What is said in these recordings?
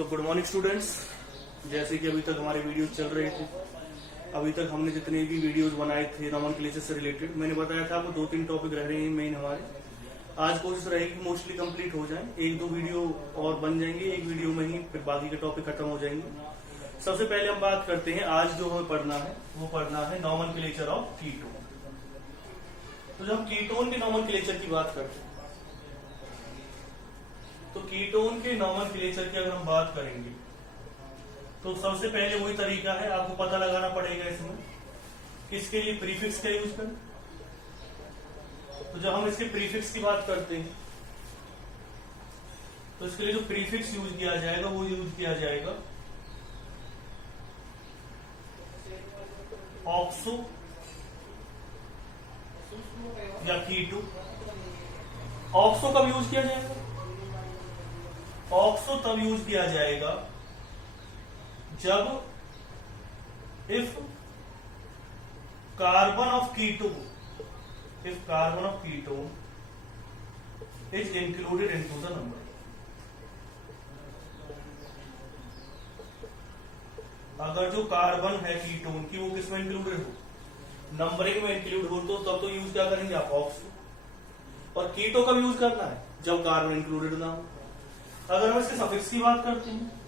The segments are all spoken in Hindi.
तो गुड मॉर्निंग स्टूडेंट्स। जैसे कि अभी तक हमारे वीडियोस चल रहे थे, अभी तक हमने जितने भी वीडियोस बनाए थे नॉमेनक्लेचर से रिलेटेड, मैंने बताया था आपको 2-3 टॉपिक रह रहे हैं मेन हमारे। आज कोशिश रहेगी कि मोस्टली कंप्लीट हो जाए, 1-2 वीडियो और बन जाएंगे, एक वीडियो में ही फिर बाकी के टॉपिक खत्म हो जाएंगे। सबसे पहले हम बात करते हैं, आज जो हमें पढ़ना है वो पढ़ना है नॉमेनक्लेचर ऑफ कीटोन। तो जब हम कीटोन के नॉमेनक्लेचर की बात करते हैं तो कीटोन के नॉमेनक्लेचर की अगर हम बात करेंगे तो सबसे पहले वही तरीका है, आपको पता लगाना पड़ेगा इसमें किसके लिए प्रीफिक्स का यूज करें। तो जब हम इसके प्रीफिक्स की बात करते हैं तो इसके लिए जो प्रीफिक्स यूज किया जाएगा वो यूज किया जाएगा ऑक्सो या कीटो। ऑक्सो कब यूज किया जाएगा? ऑक्सो तब यूज किया जाएगा जब if carbon of ketone is included into the number. अगर जो कार्बन है कीटोन की वो किसमें इंक्लूडेड हो, नंबरिंग में इंक्लूड हो, तो तब तो यूज क्या करेंगे आप, ऑक्सो। और कीटो कब यूज करना है, जब कार्बन इंक्लूडेड ना हो। अगर हम इसके सफिक्स की बात करते हैं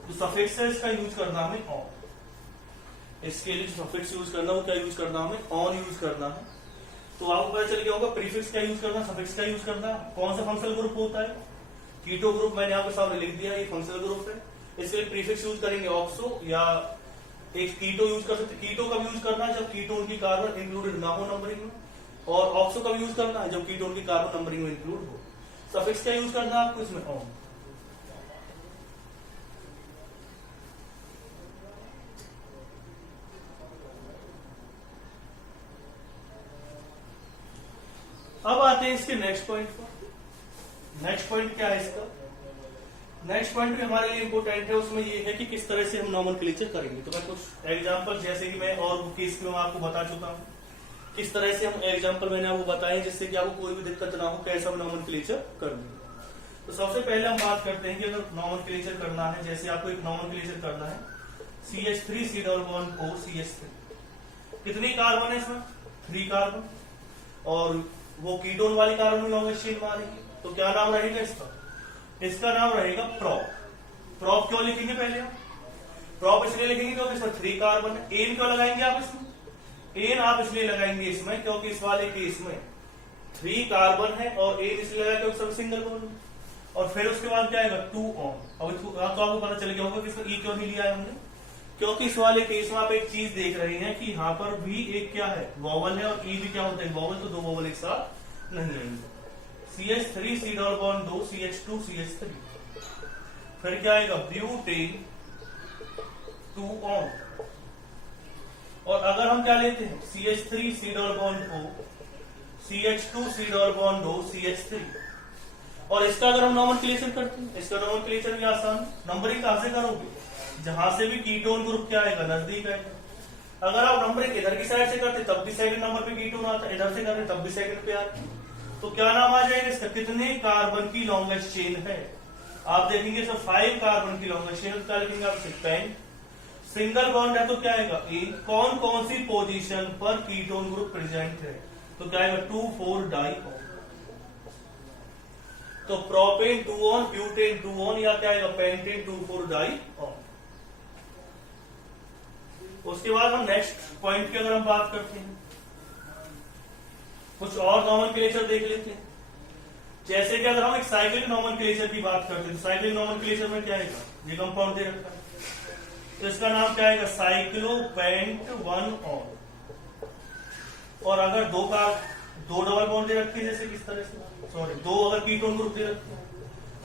तो सफिक्स है इसका यूज करना हमें ऑन। इसके लिए जो सफिक्स यूज करना वो क्या यूज करना हमें, ऑन यूज करना है। तो आपको पता चल गया होगा प्रीफिक्स क्या यूज करना, सफिक्स क्या यूज करना, कौन सा फंक्शनल ग्रुप होता है, कीटो ग्रुप। मैंने आपके सामने लिख दिया, ये फंक्शनल ग्रुप है। इसके लिए प्रीफिक्स यूज करेंगे ऑक्सो या एक कीटो यूज कर सकते। कीटो कब यूज करना है, जब कीटोन की कार्बन इंक्लूडेड ना हो नंबरिंग में। और ऑक्सो कब यूज करना है, जब कीटोन की कार्बन नंबरिंग में इंक्लूड हो। सफिक्स क्या यूज करना है आपको इसमें, ऑन। अब आते हैं इसके नेक्स्ट पॉइंट पर। नेक्स्ट पॉइंट क्या है इसका, नेक्स्ट पॉइंट भी हमारे लिए इंपोर्टेंट है। उसमें ये है कि किस तरह से हम नॉमेनक्लेचर करेंगे। तो मैं कुछ एग्जांपल, जैसे कि मैं और केस में आपको बता चुका हूं किस तरह से हम एग्जांपल मैंने आपको बताए, जिससे कि आपको कोई भी दिक्कत ना हो कैसे हम नॉमेनक्लेचर कर देंगे। तो सबसे पहले हम बात करते हैं कि अगर नॉमेनक्लेचर करना है, जैसे आपको एक नॉमेनक्लेचर करना है CH3 C++O CH3। कितनी कार्बन है इसमें, 3 कार्बन, और वो कीटोन वाली कार्बन में लॉन्गेस्ट चेन मारेंगे। तो क्या नाम रहेगा इसका, इसका नाम रहेगा प्रॉप। प्रॉप क्यों लिखेंगे, पहले हम प्रॉप इसलिए लिखेंगे क्योंकि इसमें 3 कार्बन है। एन क्यों लगाएंगे आप इसमें, एन आप इसलिए लगाएंगे इसमें क्योंकि इस वाले केस में 3 कार्बन है और एन इसलिए लगाया क्योंकि सब सिंगल बॉन्ड। और फिर उसके बाद क्या आएगा 2 ऑन। अब तो आपको पता चल गया होगा कि इसमें ई क्यों नहीं लिया है हमने, क्योंकि इस वाले केस में आप एक चीज देख रहे हैं कि यहाँ पर भी एक क्या है, वॉवल है, और ई भी क्या होता है, वॉवल। तो 2 वॉवल एक साथ नहीं आएंगे। CH3 C++2 CH2 CH3। फिर क्या आएगा, ब्यूटेन 2 ऑन। और अगर हम क्या लेते हैं CH3 C++O CH2 C++2 CH3, और इसका अगर हम नॉमेनक्लेचर करते हैं, इसका नॉमेनक्लेचर भी आसान। नंबरिंग कहां से करोगे, जहां से भी कीटोन ग्रुप क्या आएगा, नजदीक आएगा। अगर आप नंबरिंग इधर की साइड से करते तब भी सेकंड नंबर पे कीटोन आता है, इधर से करते तब भी सेकंड पे आता है। तो क्या नाम आ जाएगा इसका, कितने कार्बन की लॉन्गेस्ट चेन है। आप देखेंगे इसमें 5 कार्बन की लॉन्गेस्ट चेन, क्या लिखेंगे आप, 10। सिंगल बॉन्ड है तो क्या आएगा, कौन कौन सी पोजीशन पर कीटोन ग्रुप प्रेजेंट है, तो क्या आएगा 2,4 डाई ऑन। तो प्रोपेन 2 ऑन, ब्यूटेन 2 ऑन, या क्या आएगा पेंटेन 2,4 डाई ऑन। उसके बाद हम नेक्स्ट पॉइंट की अगर हम बात करते हैं, कुछ और नॉमेनक्लेचर देख लेते हैं। जैसे कि अगर हम एक साइक्लिक नॉमेनक्लेचर की बात करते हैं तो साइक्लिक नॉमेनक्लेचर में क्या आएगा, ये कंपाउंड दे रखा है तो इसका नाम क्या आएगा, साइक्लोपेंट 1 ऑन। और अगर 2 डबल बॉन्ड दे रखी है, जैसे किस तरह से, सॉरी 2 अगर कीटोन ग्रुप दे रखते हैं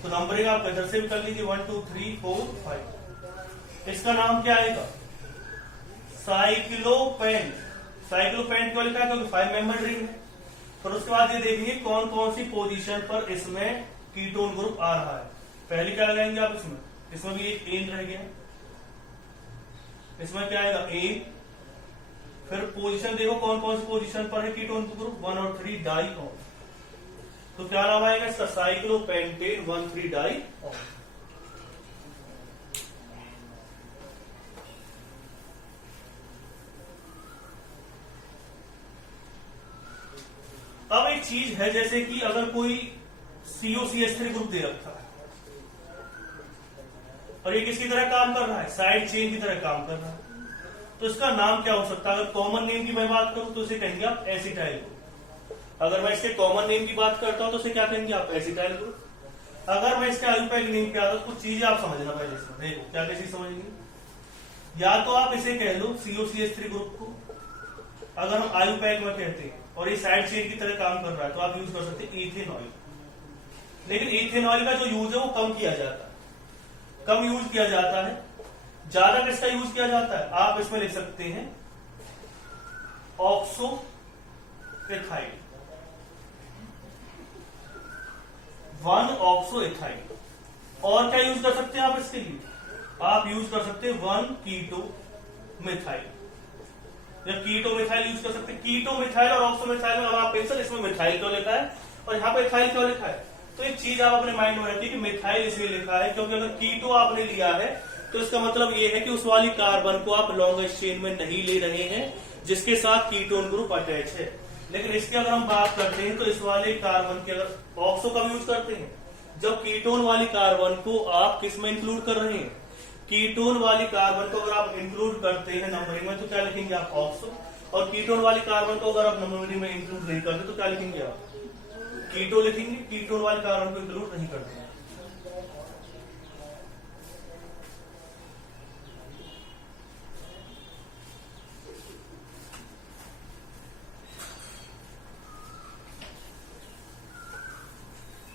तो नंबरिंग आप इधर से भी कर लीजिए 1 2 3 4 5। इसका नाम क्या आएगा, साइक्लोपेंट। साइक्लोपेंट क्यों लिखा है, क्योंकि 5 मेंबर रिंग है। फिर उसके बाद ये देखिए कौन कौन सी पोजीशन पर इसमें कीटोन ग्रुप आ रहा है। पहले क्या लगाएंगे आप इसमें भी एक एन रह गया, इसमें क्या आएगा ए। फिर पोजीशन देखो कौन कौन सी पोजीशन पर है कीटोन ग्रुप 1 और 3 डाई ऑन। तो क्या नाम आएगा इसका, साइक्लोपेंटेन 1,3 डाई ऑन। चीज है जैसे कि अगर कोई COCH3 ग्रुप दे रखा है और ये किसकी तरह काम कर रहा है, साइड चेन की तरह काम कर रहा है, तो इसका नाम क्या हो सकता है? अगर कॉमन नेम की मैं बात करूं तो इसे कहेंगे आप एसिटाइल ग्रुप। अगर मैं इसके कॉमन नेम की बात करता हूं तो इसे क्या कहेंगे आप, एसिटाइल ग्रुप। अगर मैं इसके आयुपैक नेम पे आता हूं तो कुछ चीजें आप समझना पहले इसमें, देखो क्या कैसी समझेंगे। या तो आप इसे कह लो COCH3 ग्रुप को, अगर हम आयुपैक में कहते हैं और ये साइड चेन की तरह काम कर रहा है तो आप यूज कर सकते हैं इथेनॉल। लेकिन इथेनॉल का जो यूज है वो कम किया जाता है, कम यूज किया जाता है। ज्यादा किसका यूज किया जाता है, आप इसमें लिख सकते हैं ऑक्सो एथाइल, 1 ऑक्सो एथाइल। और क्या यूज कर सकते हैं आप इसके लिए, आप यूज कर सकते हैं 1 कीटो मिथाइल, या कीटो मिथाइल यूज कर सकते हैं। कीटो मिथाइल और ऑक्सो मिथाइल में आप पेंसिल, इसमें मिथाइल क्यों लिखा है और यहाँ पे इथाइल क्यों लिखा है, तो एक चीज आप अपने माइंड में रखिए कि मिथाइल इसलिए लिखा है क्योंकि अगर कीटो आपने लिया है तो इसका मतलब ये है कि उस वाली कार्बन को आप लॉन्गेस्ट चेन में नहीं ले रहे हैं जिसके साथ कीटोन ग्रुप अटैच है। लेकिन इसकी अगर हम बात करते हैं तो इस वाले कार्बन के अगर ऑक्सो का यूज करते हैं, जब कीटोन वाली कार्बन को आप किस में इंक्लूड कर रहे हैं, कीटोन वाली कार्बन को अगर आप इंक्लूड करते हैं नंबरिंग में तो क्या लिखेंगे आप, ऑक्सो। और कीटोन वाली कार्बन को अगर आप नंबरिंग में इंक्लूड नहीं करते तो क्या लिखेंगे आप, कीटो लिखेंगे। कीटोन वाली कार्बन को इंक्लूड नहीं करते हैं।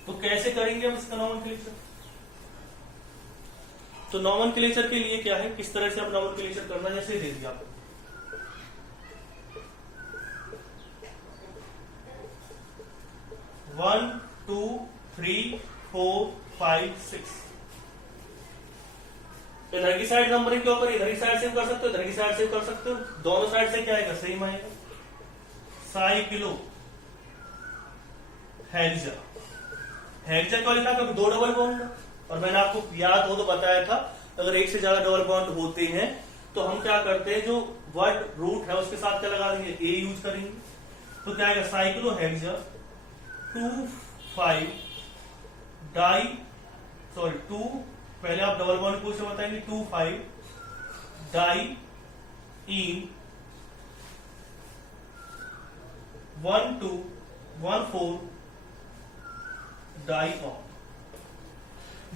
तो कैसे करेंगे हम इसका नॉमेनक्लेचर? तो नॉमेनक्लेचर के लिए क्या है, किस तरह से आप नॉमेनक्लेचर करना, जैसे दे दिया आपको 1 2 3 4 5 6। इधर की साइड नंबरिंग के ऊपर इधर की साइड से कर सकते हो, इधर की साइड से कर सकते हो, दोनों साइड से क्या आएगा, सेम आएगा। साइक्लो हेक्सा, हेक्सा क्यों लिखा, क्योंकि 2 डबल बॉन्ड, और मैंने आपको याद हो तो बताया था अगर एक से ज्यादा डबल बॉन्ड होते हैं तो हम क्या करते हैं, जो वर्ड रूट है उसके साथ क्या लगा देंगे, ए यूज करेंगे। तो क्या आएगा, साइक्लो हेक्सा 2 5 डाई, सॉरी 2, पहले आप डबल बॉन्ड को से बताएंगे, 2 5 डाई इन 1 2 1 4 डाई ऑन,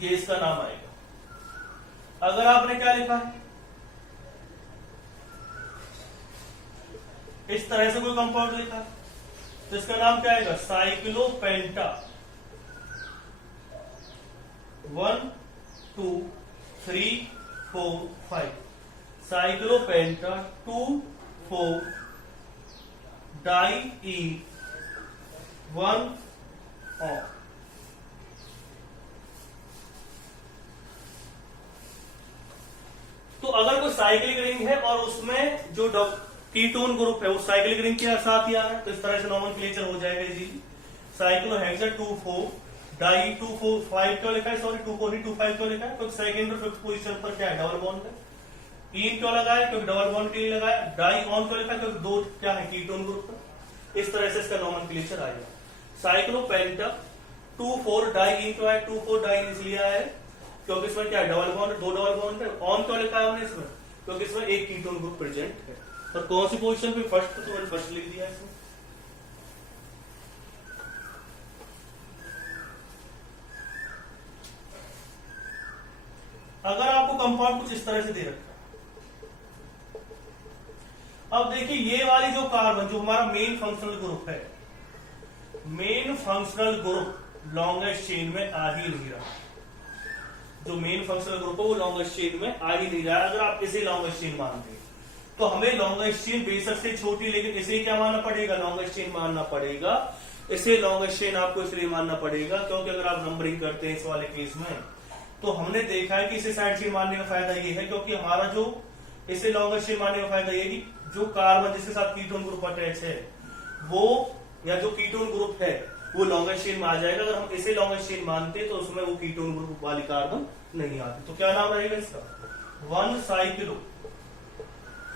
ये इसका नाम आएगा। अगर आपने क्या लिखा है, इस तरह से कोई कंपाउंड लिखा है तो इसका नाम क्या आएगा, cyclopenta 1 2 3 4 5, cyclopenta 2 4 di ene 1 one. तो अगर कोई साइक्लिक रिंग है और उसमें जो कीटोन ग्रुप है वो साइक्लिक रिंग के साथ ही आ रहा है तो इस तरह से नॉमेनक्लेचर हो जाएगा जी। साइक्लोहेक्सा 2 4 डाई 2 4 5 क्यों लिखा है, सॉरी 2 4 2 5 क्यों लिखा है, क्योंकि सेकंड और फिफ्थ पोजीशन पर क्या है, डबल बॉन्ड है। इन क्यों लगाया, क्योंकि डबल बॉन्ड के लिए लगाया। डाई ऑन क्यों लिखा है, क्योंकि 2 क्या है, कीटोन ग्रुप है। इस तरह से इसका नॉमेनक्लेचर आएगा। साइक्लोपेंटा 2 4 डाई इन क्यों है, 2 4 डाई इसलिए आया है क्योंकि इसमें क्या है, डबल बॉन्ड, 2 डबल बॉन्ड है। ऑन क्यों लिखा है हमने इसमें, क्योंकि इसमें एक कीटोन ग्रुप प्रेजेंट है। और कौन सी पोजीशन पे, फर्स्ट, तो मैंने फर्स्ट लिख दिया है इसमें। अगर आपको कंपाउंड कुछ इस तरह से दे रखा है, अब देखिए ये वाली जो कार्बन, जो हमारा मेन फंक्शनल ग्रुप है, main functional group longest chain में आ ही नहीं रहा। जो मेन फंक्शनल ग्रुप है वो लॉन्गेस्ट चेन में आ ही नहीं रहा। अगर आप इसे लॉन्गेस्ट चेन मानते हैं तो हमें लॉन्गेस्ट चेन बेशक से छोटी, लेकिन इसे क्या मानना पड़ेगा, लॉन्गेस्ट चेन मानना पड़ेगा। इसे लॉन्गेस्ट चेन आपको इसलिए मानना पड़ेगा क्योंकि अगर आप नंबरिंग करते हैं इस वाले केस में तो हमने देखा है कि इसे साइड चेन मानने का फायदा ये है क्योंकि हमारा जो इसे लॉन्गेस्ट चेन मानने का फायदा ये कि जो कार्बन जिसके साथ कीटोन ग्रुप अटैच है वो, या जो कीटोन ग्रुप है वो लॉन्गेस्ट चेन में आ जाएगा। अगर हम इसे लॉन्गेस्ट चेन मानते तो उसमें वो कीटोन ग्रुप वाली कार्बन नहीं आती। तो क्या नाम रहेगा इसका, 1 cyclo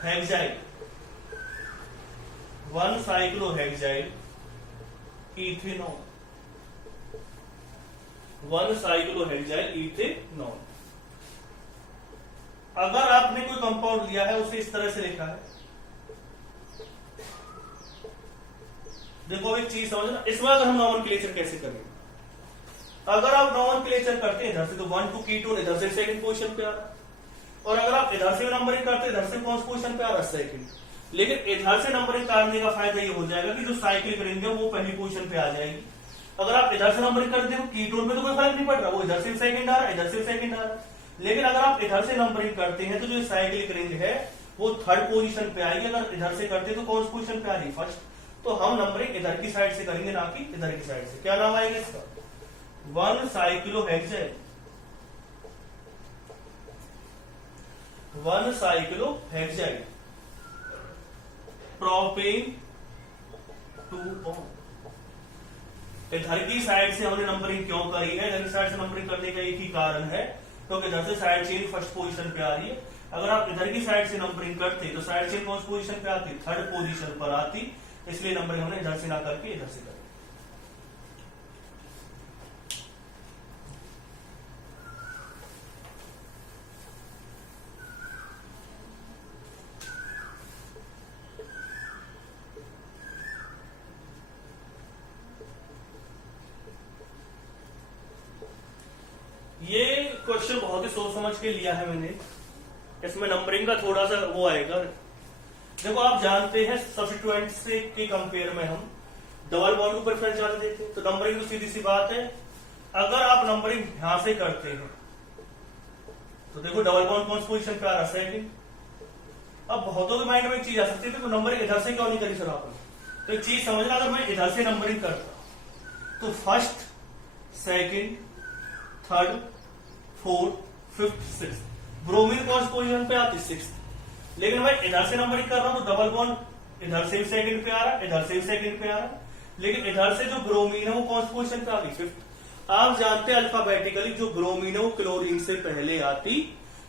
hexyl, 1 cyclo hexyl ethanol, 1 cyclohexyl ethanol. अगर आपने कोई कंपाउंड लिया है उसे इस तरह से लिखा है, देखो एक चीज समझना, इसमें अगर हम नॉमेनक्लेचर कैसे करेंगे, अगर आप नॉमेनक्लेचर करते हैं इधर से तो 1 2 कीटोन इधर से सेकंड पोजीशन पे आ रहा है, और अगर आप इधर से नंबरिंग करते हैं इधर से कौन सी पोजीशन पे आ रहा है, सेकंड। लेकिन इधर से नंबरिंग करने का फायदा ये हो जाएगा कि जो साइक्लिक रिंग है वो पहली पोजीशन पे आ जाएगी। अगर आप इधर से नंबरिंग करते हो कीटोन में तो कोई फर्क नहीं पड़ रहा, वो इधर से सेकंड आ रहा है इधर से सेकंड आ रहा है। लेकिन अगर आप इधर से नंबरिंग करते हैं तो जो साइक्लिक रिंग है वो थर्ड पोजीशन पे आएगी, अगर इधर से करते तो कौन सी पोजीशन पे आ रही, फर्स्ट। तो हम नंबरिंग इधर की साइड से करेंगे ना कि इधर की साइड से। क्या नाम आएगा इसका, 1 साइक्लोहेक्साइल, 1 साइक्लोहेक्साइल प्रोपेन 2 ऑन। इधर की साइड से हमने नंबरिंग क्यों करी है, इधर की साइड से नंबरिंग करने का एक ही कारण है क्योंकि इधर से साइड चेन फर्स्ट पोजीशन पे आ रही है। अगर आप इधर की साइड से नंबरिंग करते तो साइड चेन कौन सी पोजीशन पे आती, थर्ड पोजीशन पर आती, इसलिए नंबरिंग हमने इधर से ना करके इधर से करी। ये क्वेश्चन बहुत ही सोच समझ के लिया है मैंने, इसमें नंबरिंग का थोड़ा सा वो आएगा। देखो आप जानते हैं सब्स्टिट्यूएंट से के कंपेयर में हम डबल बॉन्ड को प्रेफरेंस ज्यादा देते हैं, तो नंबरिंग तो सीधी सी बात है। अगर आप नंबरिंग यहां से करते हैं तो देखो डबल बॉन्ड कौन सी पोजीशन पे आ रहा है, सेकंड। अब बहुतों के माइंड में एक चीज आ सकती है तो नंबरिंग इधर से क्यों नहीं करी सर आपने, तो एक चीज समझना, अगर मैं इधर से नंबरिंग करता तो first second third fourth fifth six, bromine कौन सी पोजीशन पे आती, सिक्स। लेकिन मैं इधर से नंबरिंग कर रहा हूं तो डबल बॉन्ड इधर से भी सेकंड पे आ रहा है इधर से भी सेकंड पे आ रहा है, लेकिन इधर से जो ब्रोमीन है वो कौन सी पोजीशन पे आती, फिफ्थ। आप जानते हैं अल्फाबेटिकली जो ब्रोमीन है वो क्लोरीन से पहले आती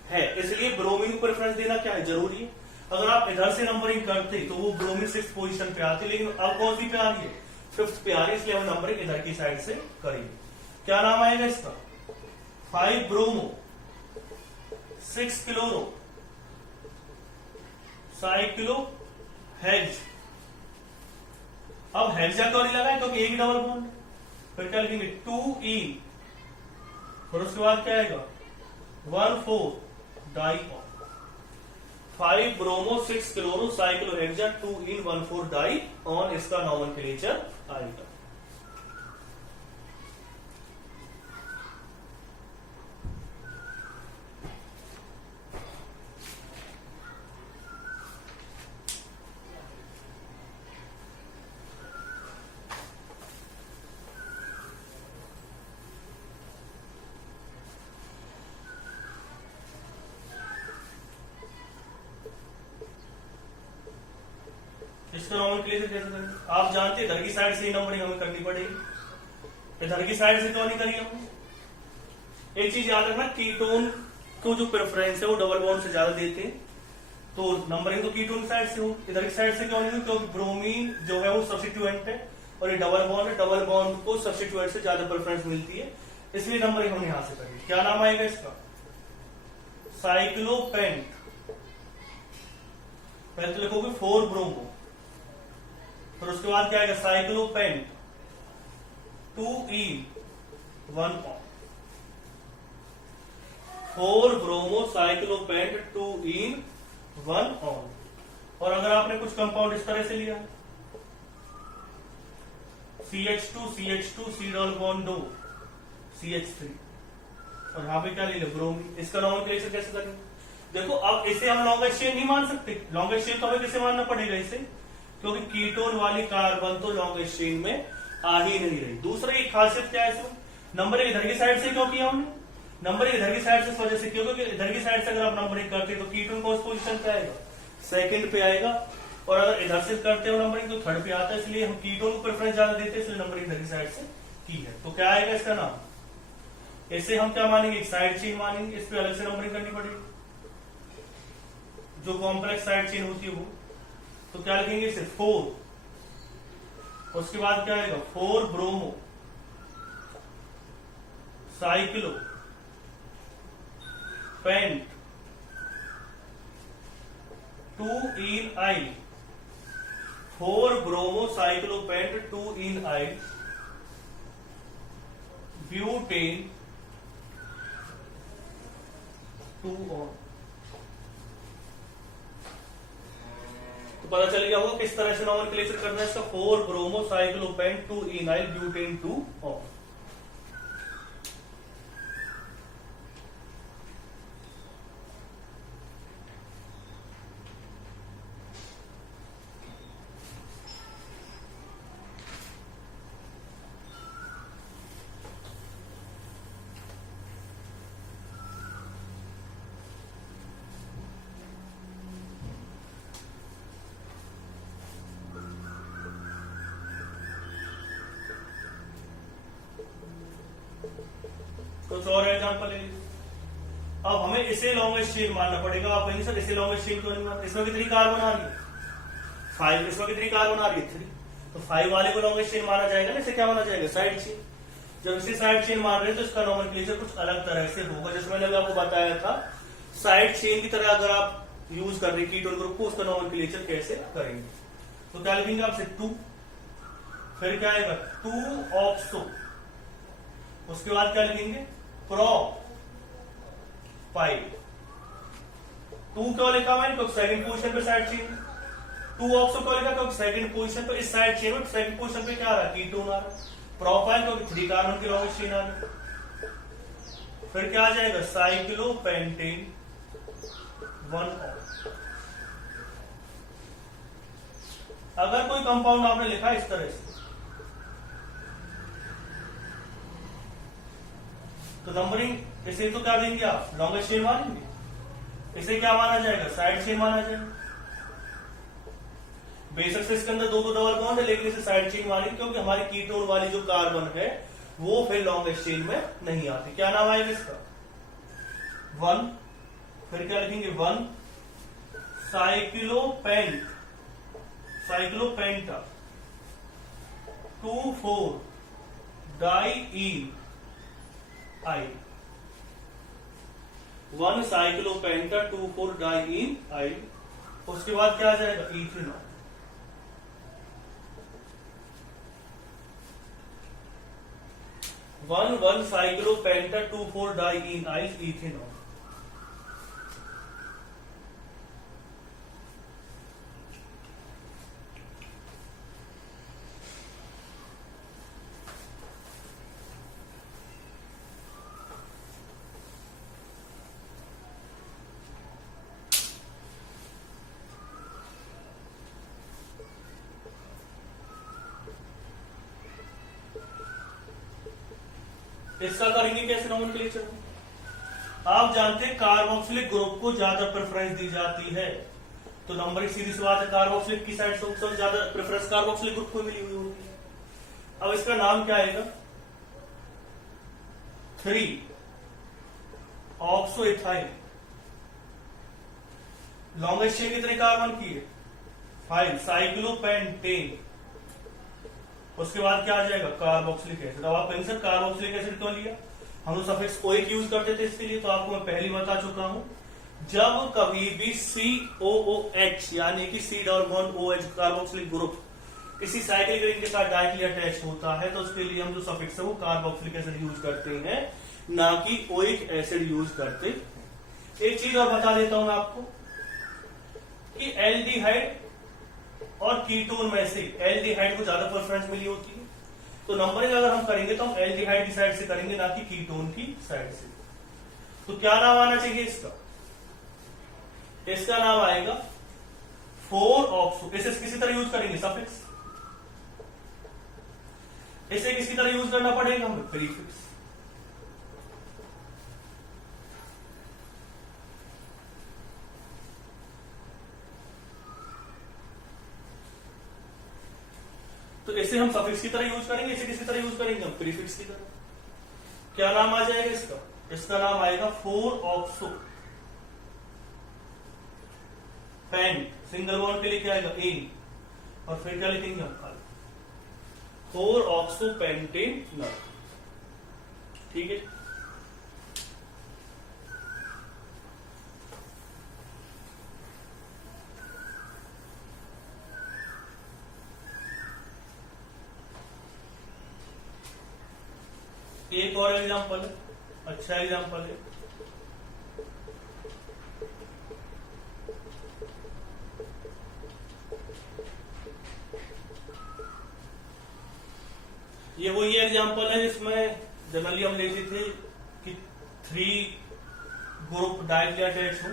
है, इसलिए ब्रोमीन को प्रेफरेंस देना क्या है, जरूरी है। अगर आप इधर से नंबरिंग करते तो वो ब्रोमीन सिक्स पोजीशन पे आती, लेकिन अब कौन सी पे आ रही है, फिफ्थ पे आ रही है, इसलिए हम नंबरिंग इधर की साइड से करेंगे। क्या नाम आएगा इसका, 5 ब्रोमो 6 क्लोरो साइक्लो हेक्स। अब हेक्सा क्यों नहीं लगा है, क्योंकि एक डबल बॉन्ड, फिर क्या लिखेंगे 2 फिर उसके बाद क्या आएगा 1,4 di one, 5 bromo 6 chloro cyclo hexa 2 1,4 di one, इसका नॉमेनक्लेचर आएगा। इसका नॉमेनक्लेचर कैसे करेंगे, आप जानते हैं इधर की साइड से ही नंबरिंग हमें करनी पड़ेगी, इधर की साइड से क्यों नहीं करी हमने। एक चीज याद रखना, कीटोन को जो प्रेफरेंस है वो डबल बॉन्ड से ज्यादा देते हैं, तो नंबरिंग तो कीटोन की साइड से हो, इधर की साइड से क्यों नहीं हो, क्योंकि ब्रोमीन जो है वो सब्स्टिट्यूएंट है और ये डबल बॉन्ड है, डबल बॉन्ड को सब्स्टिट्यूएंट से ज्यादा प्रेफरेंस मिलती है, इसलिए नंबरिंग हमने यहां से करी। क्या नाम आएगा इसका, साइक्लोपेंट, पहले तो लिखोगे 4 ब्रोमो, फिर उसके बाद क्या आएगा साइक्लोपेंट 2 1 ऑन, 4 ब्रोमो साइक्लोपेंट 2 1 ऑन। और अगर आपने कुछ कंपाउंड इस तरह से लिया CH2 CH2 C double bond 2 CH3, और यहां पे क्या ले लो ब्रोमीन, इसका नॉमेनक्लेचर कैसे करेंगे। देखो अब इसे हम लॉन्गेस्ट चेन नहीं मान सकते, लॉन्गेस्ट चेन तो हमें कैसे मानना पड़ेगा इसे, क्योंकि कीटोन वाली कार्बन तो लॉन्गेस्ट चेन में आ ही नहीं रही। दूसरी एक खासियत क्या है इसमें, नंबरिंग इधर की साइड से क्यों किया हमने, नंबरिंग इधर की साइड से इस वजह से, क्योंकि इधर की साइड से अगर आप नंबरिंग करते तो कीटोन कौन पोजीशन पे आएगा, सेकंड पे आएगा, और अगर इधर से करते हो नंबरिंग तो थर्ड पे आता है, इसलिए हम कीटोन को प्रेफरेंस ज्यादा देते हैं, इसलिए नंबरिंग इधर की साइड से की है। तो क्या आएगा इसका नाम, इसे हम क्या मानेंगे, एक साइड चेन मानेंगे, इस पे अलग से नंबरिंग करनी पड़ेगी, जो कॉम्प्लेक्स साइड चेन होती है वो। तो क्या लिखेंगे इसे 4 उसके बाद क्या आएगा 4 ब्रोमो साइक्लो पेंट 2 इन आई 4 ब्रोमो साइक्लो पेंट 2 इन आई ब्यूटेन 2 ऑन। तो पता चल गया होगा किस तरह से नॉमेनक्लेचर करना है इसका। 4 ब्रोमो साइक्लोपेंट 2 इनाइल ब्यूटेन 2 ऑन। कुछ और एग्जाम्पल ले लीजिए। अब हमें इसे लॉन्गेस्ट चेन मानना पड़ेगा। आप कहेंगे सर इसे लॉन्गेस्ट चेन क्यों नहीं मानते, इसमें कितनी कार्बन आ रही है 5, इसमें कितनी कार्बन आ रही है 3, तो 5 वाले को लॉन्गेस्ट चेन माना जाएगा ना। इसे क्या माना जाएगा साइड चेन। जब इसे साइड चेन मान रहे हैं तो इसका नॉमेनक्लेचर कुछ अलग तरह से होगा। जैसे मैंने आपको बताया था साइड चेन की तरह अगर आप यूज कर रहे हैं कीटोन ग्रुप को, उसका नॉमेनक्लेचर कैसे करेंगे। तो क्या लिखेंगे आपसे 2, फिर क्या आएगा 2 ऑक्सो, उसके बाद क्या लिखेंगे प्रो 5। 2 क्यों लिखा मैंने, क्योंकि सेकंड पोजीशन पे साइड चेन। 2 ऑक्सो क्यों लिखा, क्योंकि सेकंड पोजीशन पे इस साइड चेन में सेकंड पोजीशन पे क्या आ रहा है कीटोन आ रहा है। प्रोपाइल क्योंकि 3 कार्बन की लॉन्गेस्ट चेन आ रही है। फिर क्या आ जाएगा साइक्लोपेंटेन 1 ऑक्स। अगर कोई कंपाउंड आपने लिखा इस तरह से तो नंबरिंग इसे तो क्या देंगे आप लॉन्गेस्ट चेन मानेंगे। इसे क्या माना जाएगा साइड चेन माना जाएगा। बेशक से इसके अंदर 2 डबल बॉन्ड है लेकिन इसे साइड चेन मानेंगे क्योंकि हमारी कीटोन वाली जो कार्बन है वो फिर लॉन्गेस्ट चेन में नहीं आती। क्या नाम आएगा इसका 1, फिर क्या लिखेंगे 1 साइक्लोपेंटा 2 4 डाई आई 1 साइक्लोपेंटा 2 4 डाई आई। उसके बाद क्या आ जाएगा इथेनॉल। 1 साइक्लोपेंटा 2 4 डाई आई इथेनॉल। इसका करेंगे कैसे नॉमेनक्लेचर। आप जानते हैं कार्बोक्सिलिक ग्रुप को ज्यादा प्रेफरेंस दी जाती है, तो नंबर सीधी सी बात है कार्बोक्सिलिक की साइड से सबसे ज्यादा प्रेफरेंस कार्बोक्सिलिक ग्रुप को मिली हुई होगी। अब इसका नाम क्या आएगा 3 ऑक्सो इथाइल। लॉन्गेस्ट चेन कितने कार्बन की है 5 साइक्लोपेंटेन। उसके बाद क्या आ जाएगा कार्बोक्सिलिक एसिड। अब आप कहेंगे सर कार्बोक्सिलिक एसिड क्यों लिया, हम तो सफिक्स ओइक यूज करते थे इसके लिए। तो आपको मैं पहले बता चुका हूं जब कभी भी COOH यानी कि C double bond OH carboxylic group किसी साइक्लिक रिंग के साथ डायरेक्टली अटैच होता है तो उसके लिए हम जो सफिक्स है वो कार्बोक्सिलिक एसिड यूज करते हैं ना कि ओइक एसिड यूज करते। एक चीज और बता देता हूं मैं आपको कि एल्डिहाइड और कीटोन में से एल्डिहाइड को ज्यादा प्रेफरेंस मिली होती है। तो नंबरिंग अगर हम करेंगे तो हम एल्डिहाइड की साइड से करेंगे ना कि कीटोन की साइड से। तो क्या नाम आना चाहिए इसका, इसका नाम आएगा 4 ऑक्सो। इसे किसी तरह यूज करेंगे सफिक्स, इसे किसी तरह यूज करना पड़ेगा हमें प्रीफिक्स। तो इसे हम सफिक्स की तरह यूज करेंगे, इसे किसी तरह यूज करेंगे हम प्रीफिक्स की तरह। क्या नाम आ जाएगा इसका, इसका नाम आएगा 4 ऑक्सो पेंट। सिंगल बॉन्ड के लिए क्या आएगा ए, और फिर क्या लिखेंगे हम 4 ऑक्सोपेंटेनॉल। ठीक है, एक और एग्जांपल है, अच्छा एग्जांपल है। ये वही एग्जांपल है जिसमें जनरली हम लेते थे कि 3 ग्रुप डाइल या अटैच हो,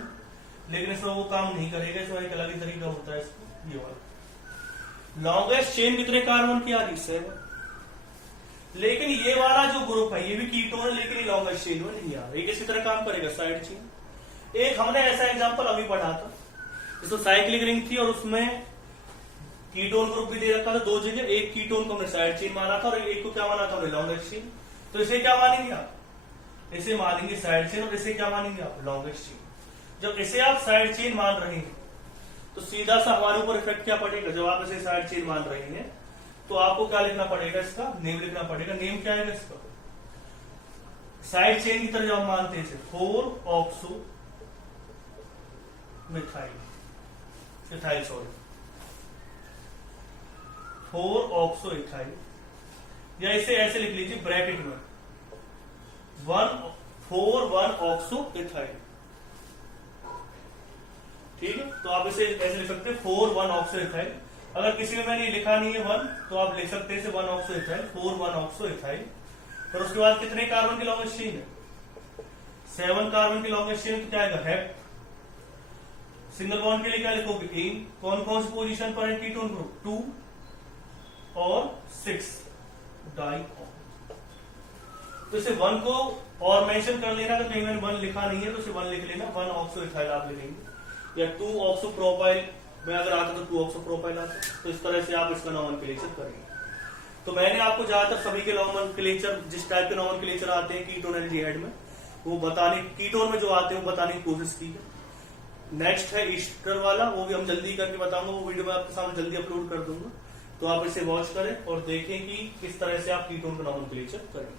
लेकिन इसमें वो काम नहीं करेगा, इसमें एक अलग ही तरीका होता है इसमें। ये वाला लॉन्गेस्ट चेन कितने कार्बन की आ रही? 7। लेकिन ये वाला जो ग्रुप है ये भी कीटोन है, लेकिन ये लॉन्गेस्ट चेन में नहीं आ रहा। ये किसी तरह काम करेगा? Side chain. एक हमने ऐसा एग्जांपल अभी पढ़ा था, जिसमें साइक्लिक रिंग थी और उसमें कीटोन ग्रुप भी दे रखा था 2 जगह। एक कीटोन को हमने साइड चेन माना था और एक को क्या माना था हमने? Longest chain. तो इसे क्या मानेंगे आप? इसे मानेंगे साइड चेन, और इसे क्या मानेंगे आप? Longest chain. जब इसे आप साइड चेन मान रहे हैं तो सीधा सा हमारे ऊपर इफेक्ट क्या पड़ेगा? जब आप इसे साइड चेन मान रहे हैं तो आपको क्या लिखना पड़ेगा? इसका नेम लिखना पड़ेगा। नेम क्या है इसका? साइड चेन की तरह जब हम मानते हैं 4 oxo methyl sorry 4 oxo ethyl, या इसे ऐसे लिख लीजिए ब्रैकेट में 4 ऑक्सो इथाइल। ठीक है, तो आप इसे ऐसे लिख सकते हैं 4 ऑक्सो इथाइल। अगर किसी में मैंने लिखा नहीं है 1 तो आप लिख सकते हैं इसे 1 ऑक्सो इथाइल, 4 ऑक्सो इथाइल। और उसके बाद कितने कार्बन की लॉन्गेस्ट चेन है? 7 कार्बन की लॉन्गेस्ट चेन। तो क्या आएगा? हेप्ट। सिंगल बॉन्ड के लिए क्या लिखोगे? एन। कौन कौन सी पोजीशन पर है कीटोन ग्रुप? 2 और 6 डाई। तो इसे 1 को और मेंशन कर लेना, तो कहीं मैंने 1 लिखा नहीं है तो इसे 1 लिख लेना, 1 ऑक्सो इथाइल आप लिखेंगे। या 2 ऑक्सो प्रोपाइल में अगर आता तो 2 ऑक्सो प्रोपाइल आता, तो इस तरह से आप इसका नॉमेनक्लेचर करेंगे। तो मैंने आपको ज्यादातर सभी के नॉमेनक्लेचर, जिस टाइप के नॉमेनक्लेचर आते हैं कीटोन एल्डिहाइड में, वो बताने, कीटोन में जो आते हैं वो बताने की कोशिश की है। नेक्स्ट है ईस्टर वाला, वो भी हम जल्दी करके बताऊंगा, वो वीडियो मैं आपके सामने जल्दी अपलोड कर दूंगा। तो आप इसे वॉच करें और देखें कि किस तरह से आप कीटोन का नॉमेनक्लेचर करें।